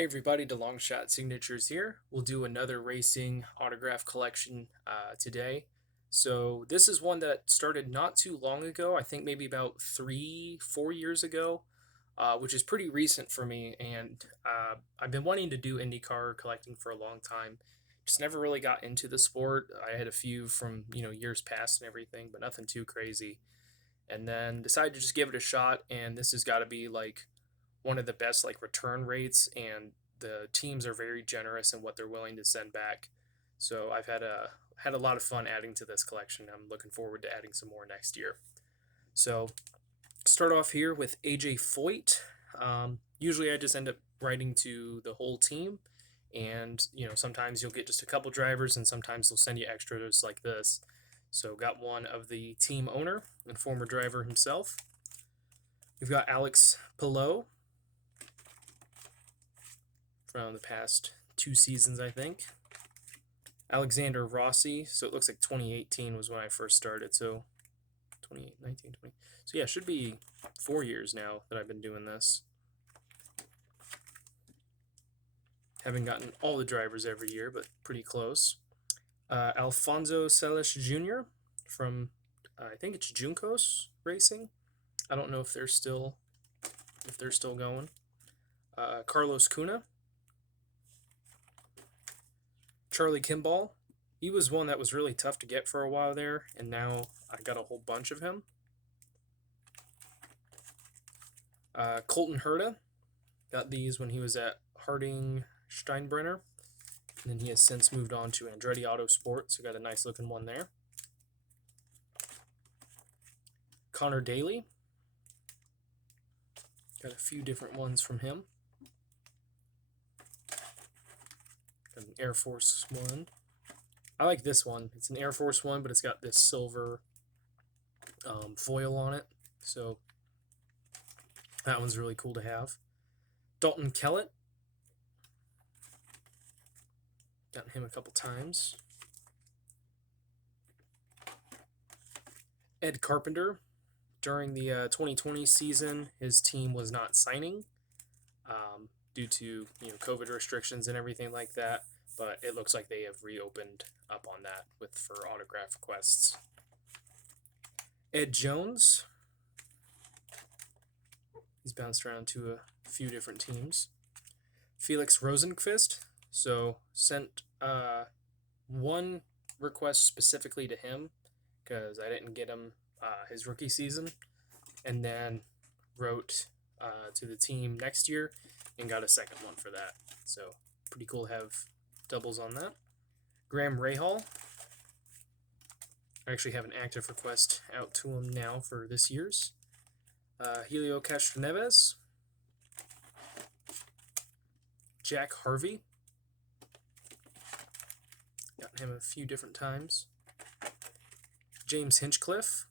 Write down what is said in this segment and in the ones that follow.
Hey everybody, the Long Shot Signatures here. We'll do another racing autograph collection today. So this is one that started not too long ago. I think maybe about 3, 4 years ago, which is pretty recent for me. And I've been wanting to do IndyCar collecting for a long time. Just never really got into the sport. I had a few from years past and everything, but nothing too crazy. And then decided to just give it a shot. And this has got to be like one of the best like return rates, and the teams are very generous in what they're willing to send back. So I've had a lot of fun adding to this collection. I'm looking forward to adding some more next year. So start off here with AJ Foyt. Usually I just end up writing to the whole team, and sometimes you'll get just a couple drivers, and sometimes they'll send you extras like this. So got one of the team owner and former driver himself. We've got Alex Pillow from the past 2 seasons, I think. Alexander Rossi, so it looks like 2018 was when I first started, so 19, 20. So yeah, it should be 4 years now that I've been doing this. Haven't gotten all the drivers every year, but pretty close. Alfonso Celis Jr. from, I think it's Juncos Racing. I don't know if they're still going. Carlos Cunha. Charlie Kimball. He was one that was really tough to get for a while there, and now I got a whole bunch of him. Colton Herta. Got these when he was at Harding Steinbrenner, and then he has since moved on to Andretti Autosport, so got a nice looking one there. Connor Daly. Got a few different ones from him. Got an Air Force One. I like this one. It's an Air Force One, but it's got this silver foil on it. So that one's really cool to have. Dalton Kellett. Gotten him a couple times. Ed Carpenter. During the 2020 season, his team was not signing due to COVID restrictions and everything like that. But it looks like they have reopened up on that for autograph requests. Ed Jones. He's bounced around to a few different teams. Felix Rosenqvist. So sent one request specifically to him because I didn't get him his rookie season, and then wrote to the team next year and got a second one for that. So pretty cool to have doubles on that. Graham Rahal. I actually have an active request out to him now for this year's. Helio Castroneves. Jack Harvey. Gotten him a few different times. James Hinchcliffe.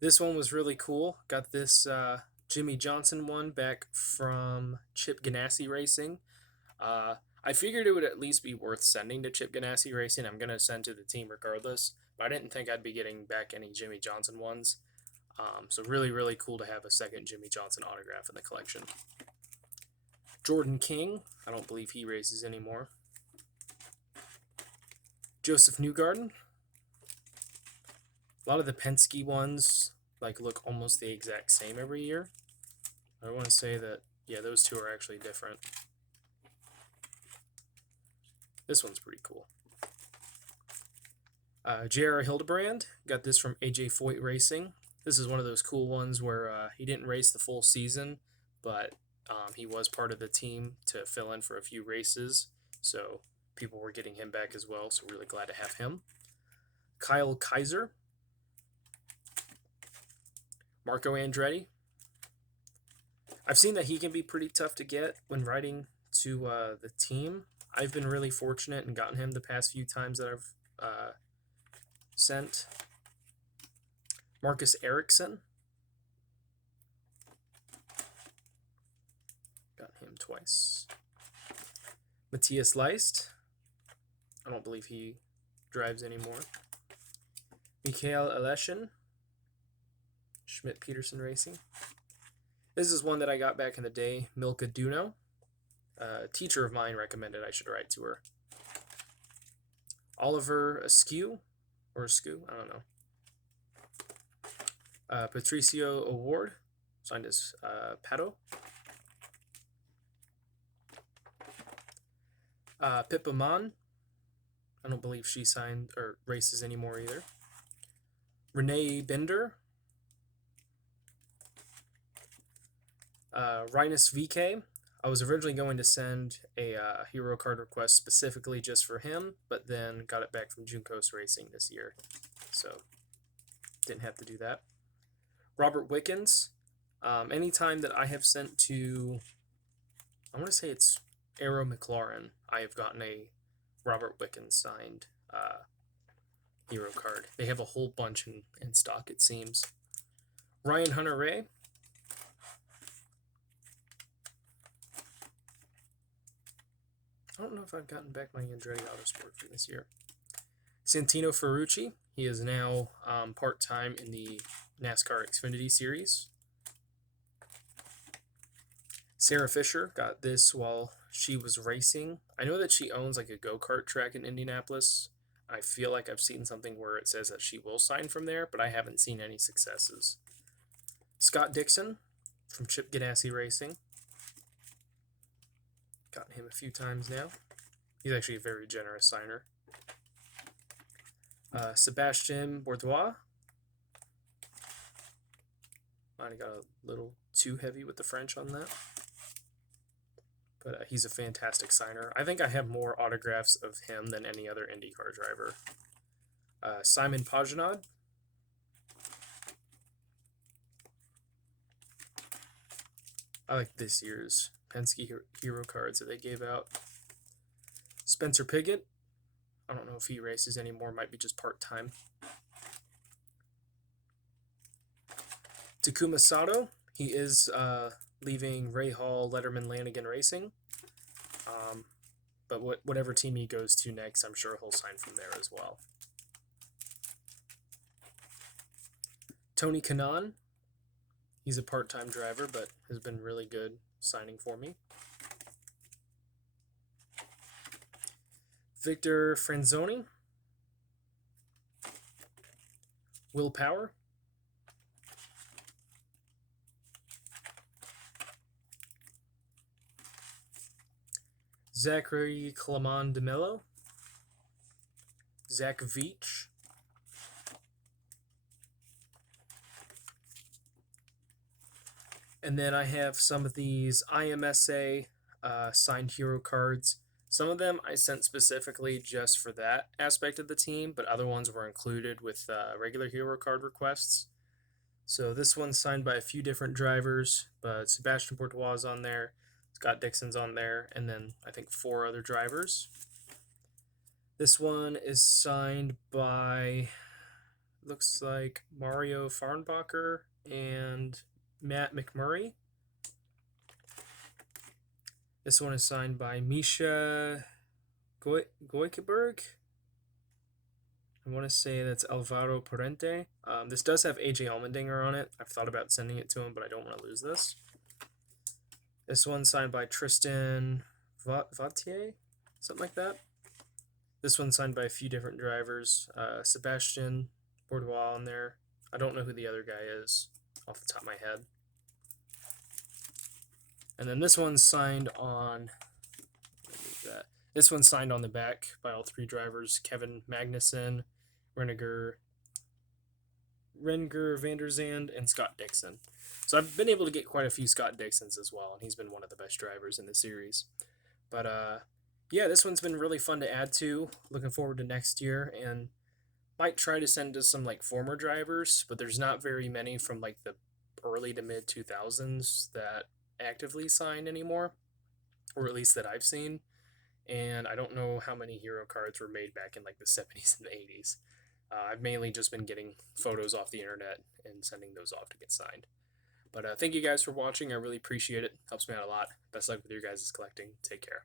This one was really cool. Got this Jimmy Johnson one back from Chip Ganassi Racing. I figured it would at least be worth sending to Chip Ganassi Racing. I'm going to send to the team regardless, but I didn't think I'd be getting back any Jimmy Johnson ones. So really, really cool to have a second Jimmy Johnson autograph in the collection. Jordan King. I don't believe he races anymore. Joseph Newgarden. A lot of the Penske ones look almost the exact same every year. I want to say that, yeah, those two are actually different. This one's pretty cool. J.R. Hildebrand. Got this from AJ Foyt Racing. This is one of those cool ones where he didn't race the full season, but he was part of the team to fill in for a few races. So people were getting him back as well, so really glad to have him. Kyle Kaiser. Marco Andretti. I've seen that he can be pretty tough to get when riding to the team. I've been really fortunate and gotten him the past few times that I've sent. Marcus Ericsson. Got him twice. Matthias Leist. I don't believe he drives anymore. Mikhail Aleshin, Schmidt Peterson Racing. This is one that I got back in the day, Milka Duno. A teacher of mine recommended I should write to her. Oliver Askew, or Askew, I don't know. Patricio Award, signed as Pato. Pippa Mann, I don't believe she signed or races anymore either. Renee Bender. Rhinus VK. I was originally going to send a hero card request specifically just for him, but then got it back from Juncos Racing this year, so didn't have to do that. Robert Wickens. Anytime that I have sent to, I want to say it's Aero McLaren, I have gotten a Robert Wickens signed hero card. They have a whole bunch in stock, it seems. Ryan Hunter-Reay. I don't know if I've gotten back my Andretti Autosport for this year. Santino Ferrucci. He is now part-time in the NASCAR Xfinity Series. Sarah Fisher got this while she was racing. I know that she owns like a go-kart track in Indianapolis. I feel like I've seen something where it says that she will sign from there, but I haven't seen any successes. Scott Dixon from Chip Ganassi Racing. Gotten him a few times now. He's actually a very generous signer. Sebastien Bourdois. Might have got a little too heavy with the French on that. But he's a fantastic signer. I think I have more autographs of him than any other IndyCar driver. Simon Pagenaud. I like this year's Penske hero cards that they gave out. Spencer Pigot. I don't know if he races anymore. Might be just part-time. Takuma Sato. He is leaving Ray Hall, Letterman, Lanigan Racing. But whatever team he goes to next, I'm sure he'll sign from there as well. Tony Kanaan. He's a part-time driver, but has been really good signing for me. Victor Franzoni. Will Power. Zachary Clement de Mello. Zach Veach. And then I have some of these IMSA signed hero cards. Some of them I sent specifically just for that aspect of the team, but other ones were included with regular hero card requests. So this one's signed by a few different drivers, but Sebastien Bourdois is on there, Scott Dixon's on there, and then I think 4 other drivers. This one is signed by, looks like Mario Farnbacher and Matt McMurray. This one is signed by Misha Goikeberg. I want to say that's Alvaro Parente. This does have AJ Allmendinger on it. I've thought about sending it to him, but I don't want to lose this. This one's signed by Tristan Vautier, something like that. This one's signed by a few different drivers. Sebastien Bourdois on there. I don't know who the other guy is off the top of my head. And then this one's signed on, this one's signed on the back by all 3 drivers, Kevin Magnussen, Reniger van der Zand, and Scott Dixon. So I've been able to get quite a few Scott Dixons as well, and he's been one of the best drivers in the series. But yeah, this one's been really fun to add to. Looking forward to next year, and might try to send to some like former drivers, but there's not very many from like the early to mid 2000s that actively signed anymore, or at least that I've seen. And I don't know how many hero cards were made back in like the 70s and the 80s. I've mainly just been getting photos off the internet and sending those off to get signed. But thank you guys for watching. I really appreciate it. Helps me out a lot. Best luck with your guys' collecting. Take care.